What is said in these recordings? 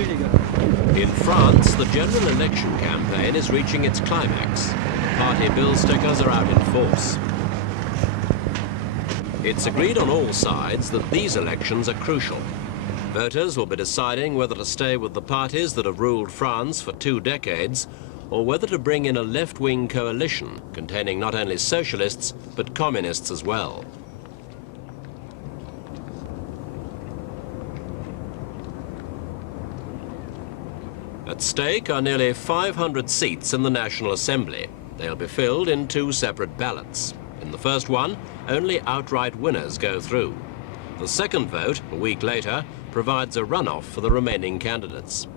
In France, the general election campaign is reaching its climax. Party bill stickers are out in force. It's agreed on all sides that these elections are crucial. Voters will be deciding whether to stay with the parties that have ruled France for 2 decades, or whether to bring in a left-wing coalition containing not only socialists, but communists as well. At stake are nearly 500 seats in the National Assembly. They'll be filled in 2 separate ballots. In the first one, only outright winners go through. The second vote, a week later, provides a runoff for the remaining candidates.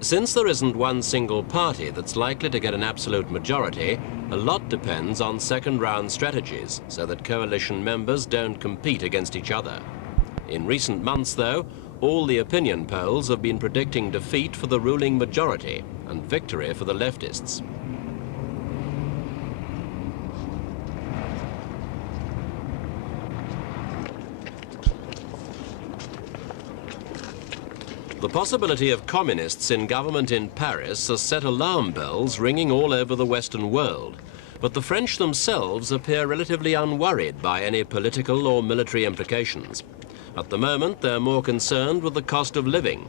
Since there isn't one single party that's likely to get an absolute majority, a lot depends on second-round strategies so that coalition members don't compete against each other. In recent months, though, all the opinion polls have been predicting defeat for the ruling majority and victory for the leftists. The possibility of communists in government in Paris has set alarm bells ringing all over the Western world. But the French themselves appear relatively unworried by any political or military implications. At the moment, they're more concerned with the cost of living,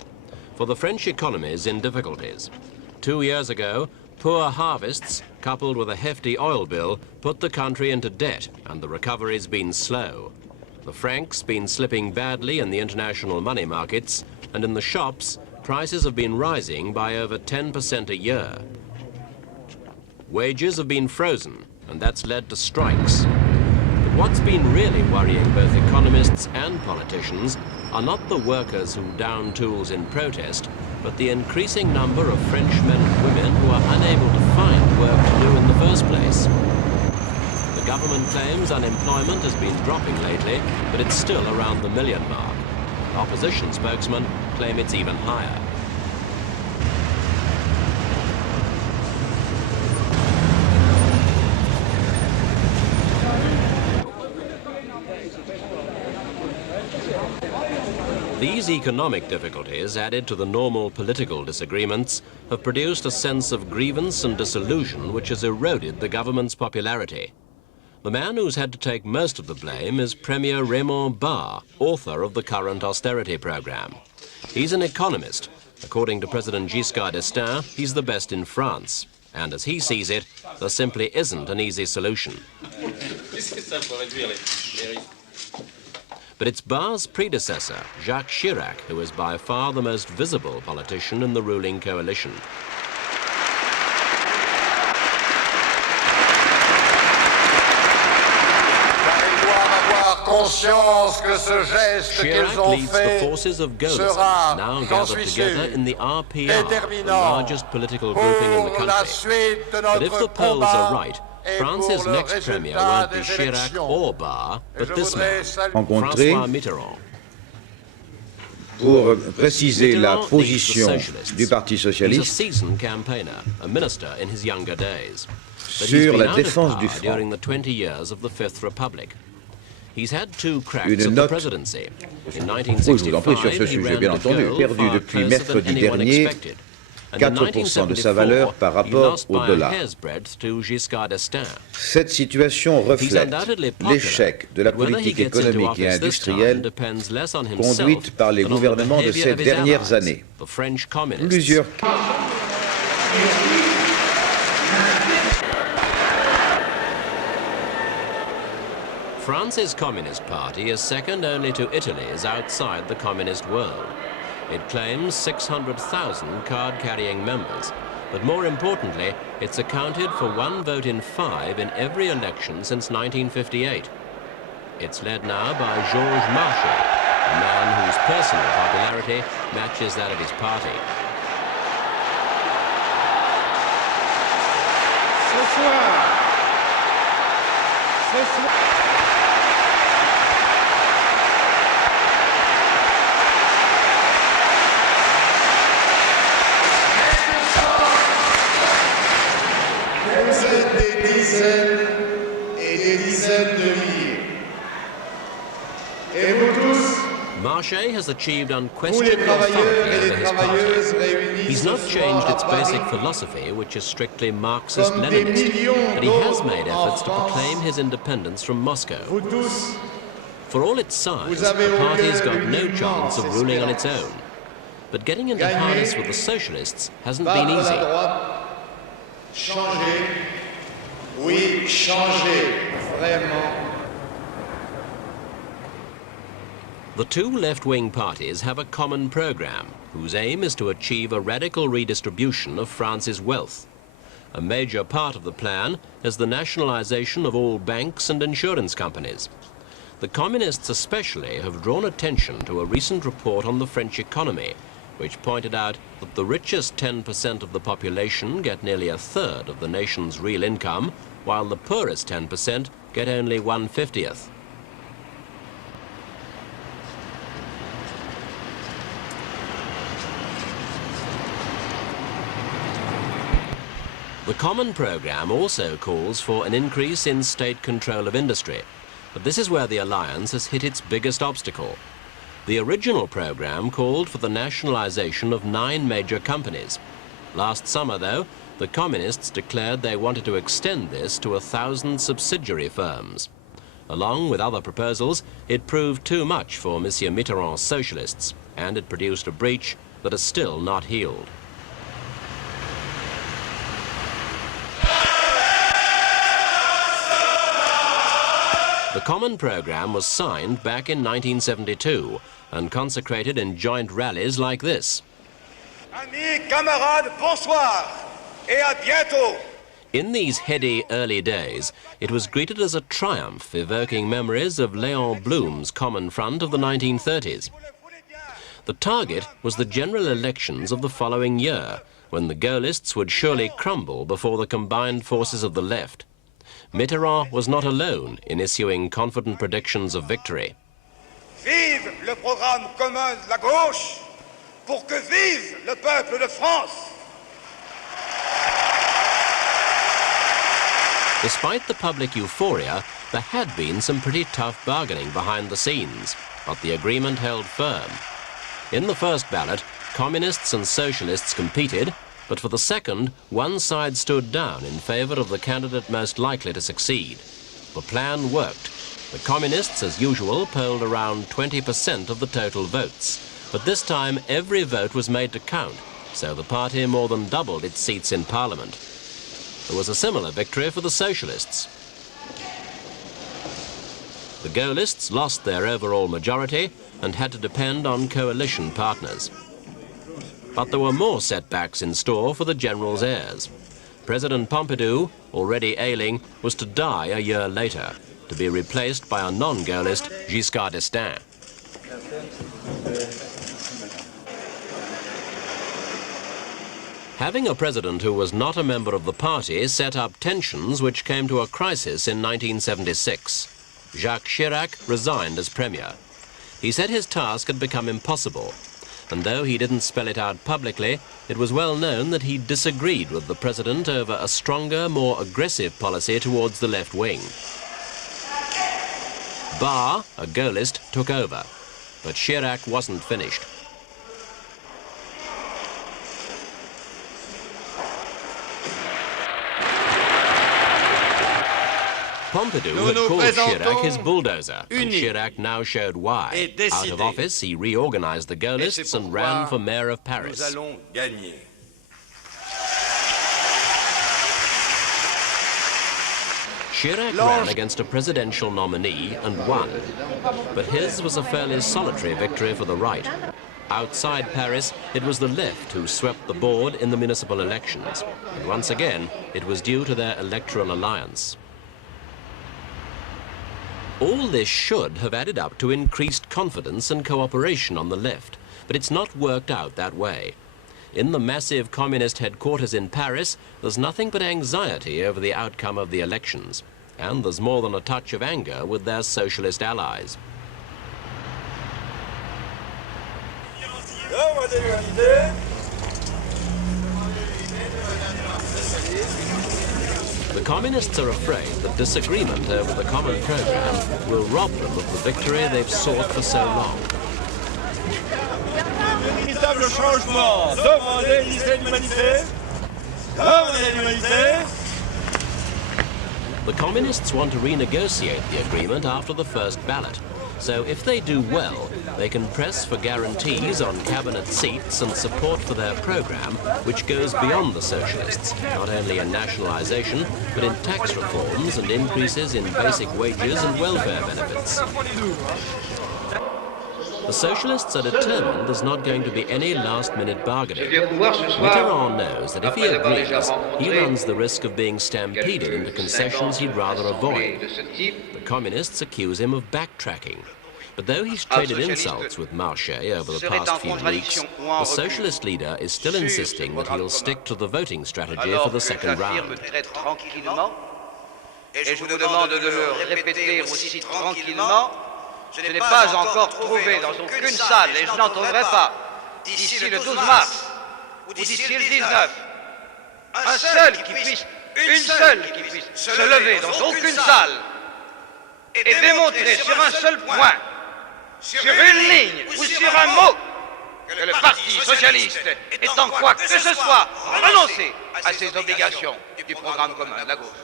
for the French economy is in difficulties. 2 years ago, poor harvests, coupled with a hefty oil bill, put the country into debt, and the recovery's been slow. The franc's been slipping badly in the international money markets, and in the shops, prices have been rising by over 10% a year. Wages have been frozen, and that's led to strikes. But what's been really worrying both economists and politicians are not the workers who down tools in protest, but the increasing number of French men and women who are unable to find work to do in the first place. The government claims unemployment has been dropping lately, but it's still around the 1 million mark. Opposition spokesmen claim it's even higher. These economic difficulties, added to the normal political disagreements, have produced a sense of grievance and disillusion which has eroded the government's popularity. The man who's had to take most of the blame is Premier Raymond Barre, author of the current austerity program. He's an economist. According to President Giscard d'Estaing, he's the best in France. And as he sees it, there simply isn't an easy solution. But it's Barre's predecessor, Jacques Chirac, who is by far the most visible politician in the ruling coalition. Chirac leads the forces of gaullism, now gathered together in the RPR, the largest political grouping in the country. But if the polls are right, France's next premier won't be Chirac or Barre, but this man, François Mitterrand. Pour préciser la position du Parti Socialiste, he's a seasoned campaigner, a minister in his younger days. But sur he's been la out of défense power du franc. during the 20 years of the Fifth Republic. He's had 2 cracks at the presidency. In 1965, he ran the goal perdu far depuis closer than mercredi anyone dernier, expected. And in 4% de sa valeur par 1974, he rapport lost au by a dollar. hair's breadth to Giscard d'Estaing. Cette situation reflète l'échec de la politique économique et industrielle conduite par les gouvernements de ces dernières années. Plusieurs France's Communist Party is second only to Italy's outside the communist world. It claims 600,000 card-carrying members, but more importantly, it's accounted for 1 vote in 5 in every election since 1958. It's led now by Georges Marchais, a man whose personal popularity matches that of his party. Blanchet has achieved unquestioned authority over his party. He's not changed its basic philosophy, which is strictly Marxist-Leninist, but he has made efforts to proclaim his independence from Moscow. For all its size, the party's got no chance of ruling on its own. But getting into harness with the socialists hasn't been easy. Changer. Oui, changer. Vraiment. The two left-wing parties have a common program, whose aim is to achieve a radical redistribution of France's wealth. A major part of the plan is the nationalization of all banks and insurance companies. The communists especially have drawn attention to a recent report on the French economy, which pointed out that the richest 10% of the population get nearly a third of the nation's real income, while the poorest 10% get only 1/50th. The common program also calls for an increase in state control of industry, but this is where the alliance has hit its biggest obstacle. The original program called for the nationalization of 9 major companies. Last summer, though, the communists declared they wanted to extend this to 1,000 subsidiary firms. Along with other proposals, it proved too much for Monsieur Mitterrand's socialists, and it produced a breach that is still not healed. The common program was signed back in 1972 and consecrated in joint rallies like this. Amis, camarades, bonsoir, et à bientôt. In these heady early days, it was greeted as a triumph, evoking memories of Léon Blum's Common Front of the 1930s. The target was the general elections of the following year, when the Gaullists would surely crumble before the combined forces of the left. Mitterrand was not alone in issuing confident predictions of victory. Vive le programme commun de la gauche, pour que vive le peuple de France! Despite the public euphoria, there had been some pretty tough bargaining behind the scenes, but the agreement held firm. In the first ballot, communists and socialists competed, but for the second, one side stood down in favor of the candidate most likely to succeed. The plan worked. The communists, as usual, polled around 20% of the total votes. But this time, every vote was made to count, so the party more than doubled its seats in parliament. There was a similar victory for the socialists. The Gaullists lost their overall majority and had to depend on coalition partners. But there were more setbacks in store for the general's heirs. President Pompidou, already ailing, was to die a year later, to be replaced by a non-Gaullist, Giscard d'Estaing. Having a president who was not a member of the party set up tensions which came to a crisis in 1976. Jacques Chirac resigned as premier. He said his task had become impossible, and though he didn't spell it out publicly, it was well known that he disagreed with the president over a stronger, more aggressive policy towards the left wing. Barre, a Gaullist, took over, but Chirac wasn't finished. Pompidou had called Chirac his bulldozer, and Chirac now showed why. Out of office, he reorganized the Gaullists and ran for mayor of Paris. Chirac ran against a presidential nominee and won, but his was a fairly solitary victory for the right. Outside Paris, it was the left who swept the board in the municipal elections, and once again, it was due to their electoral alliance. All this should have added up to increased confidence and cooperation on the left, but it's not worked out that way. In the massive communist headquarters in Paris, there's nothing but anxiety over the outcome of the elections, and there's more than a touch of anger with their socialist allies. The communists are afraid that disagreement over the common program will rob them of the victory they've sought for so long. véritable changement. Demandez l'humanité. Demandez l'humanité. The communists want to renegotiate the agreement after the first ballot. So if they do well, they can press for guarantees on cabinet seats and support for their program, which goes beyond the socialists, not only in nationalization, but in tax reforms and increases in basic wages and welfare benefits. The socialists are determined there's not going to be any last-minute bargaining. Mitterrand knows that if he agrees, he runs the risk of being stampeded into concessions he'd rather avoid. The communists accuse him of backtracking. But though he's traded insults with Marché over the past few weeks, the socialist leader is still insisting that he'll stick to the voting strategy for the second round. Et je vous demande de le répéter aussi tranquillement. Je n'ai pas encore trouvé dans aucune salle, et je n'en trouverai pas, d'ici le 12 mars ou d'ici le 19, une seule qui puisse se lever dans aucune salle et démontrer sur un seul point, sur une ligne ou sur un mot, que le Parti socialiste est en quoi que ce soit renoncé à ses obligations du programme commun de la gauche.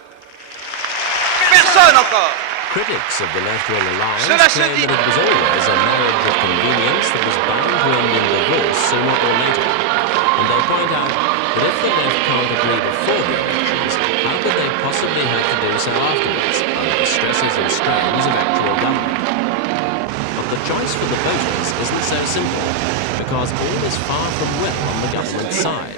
Personne encore. Critics of the left-wing alliance claim that it was always a marriage of convenience that was bound to end in divorce sooner or later. And they point out that if the left can't agree before the elections, how could they possibly have to do so afterwards, under the stresses and strains of actual government? But the choice for the voters isn't so simple, because all is far from well on the government side.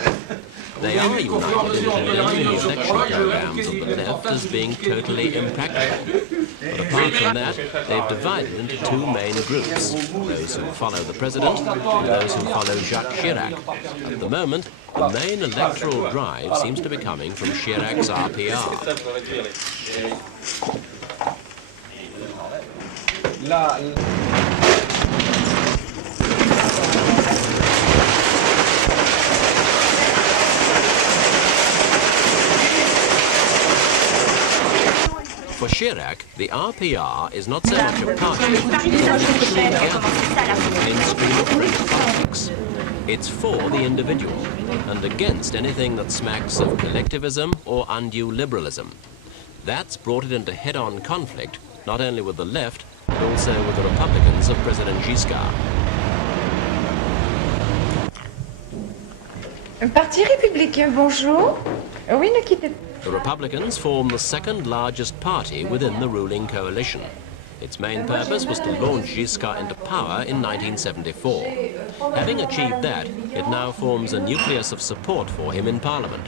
They are united in condemning the election programs of the left as being totally impractical. But apart from that, they've divided into two main groups, those who follow the president and those who follow Jacques Chirac. At the moment, the main electoral drive seems to be coming from Chirac's RPR. For Chirac, the RPR is not so much a party as actually gathering mainstream of French politics. It's for the individual and against anything that smacks of collectivism or undue liberalism. That's brought it into head-on conflict, not only with the left, but also with the Republicans of President Giscard. Parti républicain, bonjour. Oui, ne quittez pas. The Republicans form the second largest party within the ruling coalition. Its main purpose was to launch Giscard into power in 1974. Having achieved that, it now forms a nucleus of support for him in Parliament.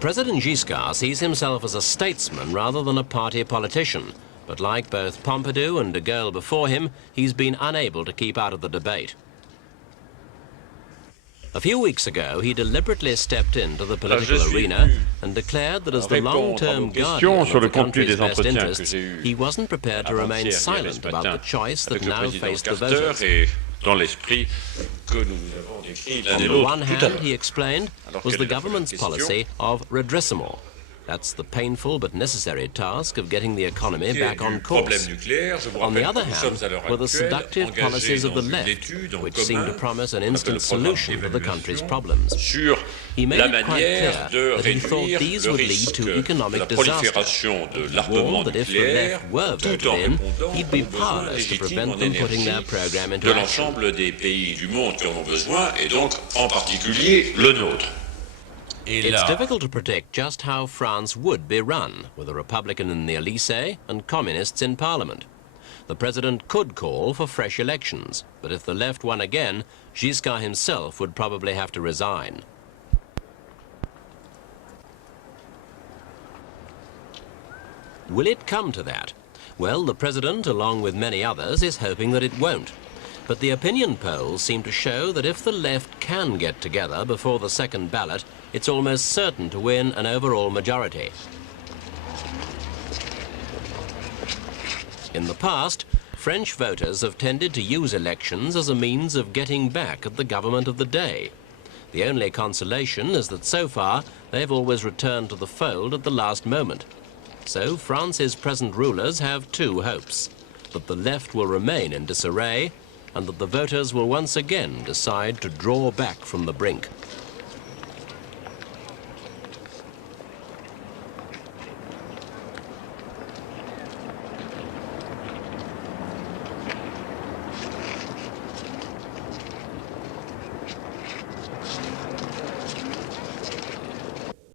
President Giscard sees himself as a statesman rather than a party politician, but like both Pompidou and de Gaulle before him, he's been unable to keep out of the debate. A few weeks ago, he deliberately stepped into the political arena and declared that as the long-term guardian of the country's best interests, he wasn't prepared to remain silent about the choice that now faced the voters. On the one hand, he explained, was the government's policy of redressement. That's the painful but necessary task of getting the economy back on course. On the other hand, were the seductive policies of the left, which seemed to promise an instant solution to the country's problems. He made it quite clear that he thought these would lead to economic disaster. He warned that if the left were voted in, he'd be powerless to prevent them putting their program into action. It's difficult to predict just how France would be run, with a Republican in the Élysée and communists in Parliament. The president could call for fresh elections, but if the left won again, Giscard himself would probably have to resign. Will it come to that? Well, the president, along with many others, is hoping that it won't. But the opinion polls seem to show that if the left can get together before the second ballot, it's almost certain to win an overall majority. In the past, French voters have tended to use elections as a means of getting back at the government of the day. The only consolation is that so far, they've always returned to the fold at the last moment. So France's present rulers have two hopes. that the left will remain in disarray and that the voters will once again decide to draw back from the brink.